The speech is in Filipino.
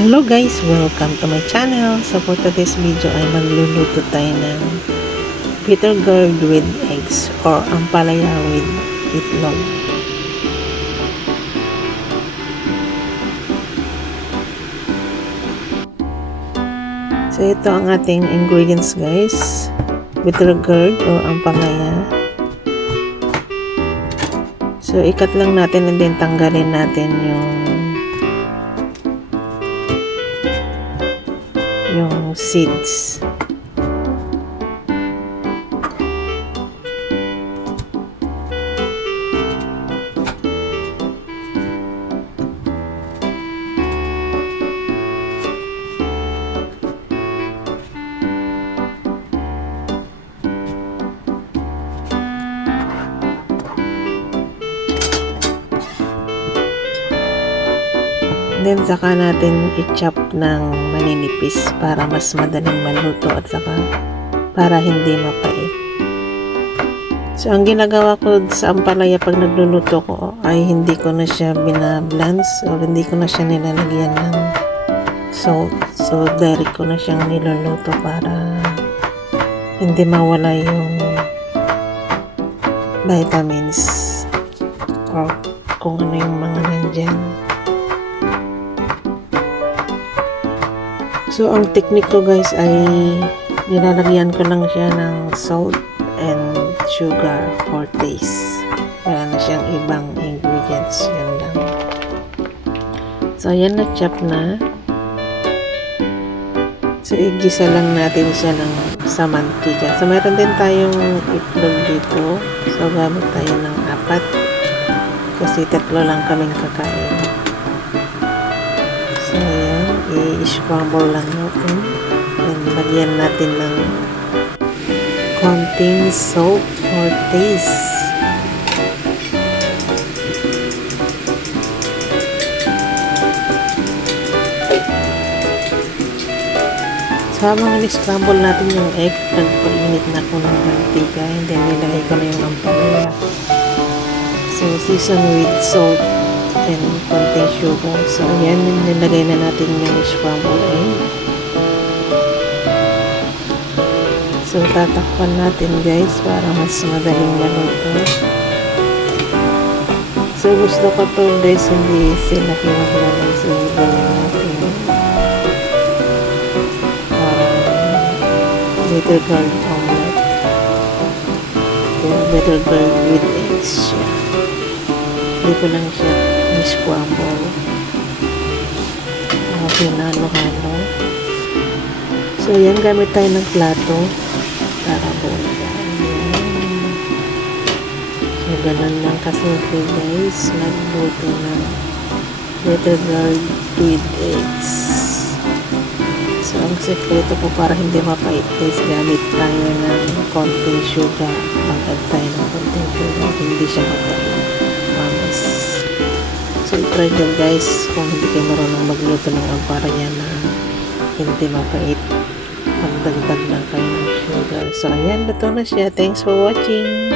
Hello guys! Welcome to my channel. So for today's video ay magluluto tayo ng bitter gourd with eggs or ampalaya with itlog. So ito ang ating ingredients guys. Bitter gourd or ampalaya. So ikat lang natin and then tanggalin natin yung seeds. Then saka natin i-chop ng maninipis para mas madaling maluto at saka para hindi mapait. So ang ginagawa ko sa ampalaya pag nagluluto ko ay hindi ko na siya binablance o hindi ko na siya nilalagyan ng salt. So direct ko na siyang niluluto para hindi mawala yung vitamins o kung ano yung mga nandyan. So, ang technique ko guys ay nilalagyan ko lang siya ng salt and sugar for taste. Wala na siyang ibang ingredients. Yan lang. So, yan na chop na. So, igisa lang natin siya sa mantika. So, meron din tayong itlog dito. So, gamit tayo ng 4. Kasi 3 lang kaming kakain. So, yan. I-scramble lang natin. And lagyan natin ng konting salt for taste. So, habang i-scramble natin yung egg, nagpainit na ako ng mantika. And then, nilagay ko na yung ampalaya. So, season with salt and konting sugar. So, ayan, nilagay na natin yung scrambled egg. So, tatakpan natin guys para mas madaling maluto. So, gusto ko to guys, hindi sila kinaglalay. So, ganyan natin. Bitter gourd omelette. Bitter gourd with eggs siya. Hindi ko lang siya scramble. Pinalo-halo. So, yan. Gamit tayo ng plato para buka. So, ganun lang kasimple guys. Nagluto ng bitter gourd with eggs. So, ang sekreto po para hindi mapait guys, gamit tayo ng konting sugar. Mag-add tayo ng konting sugar. Hindi siya mapait. Promise. So, try nyo guys kung hindi kayo marunong magluto ng ampalaya na hindi mapait. Magdagdag lang kayo ng sugar. So, ayan, luto na siya. Thanks for watching.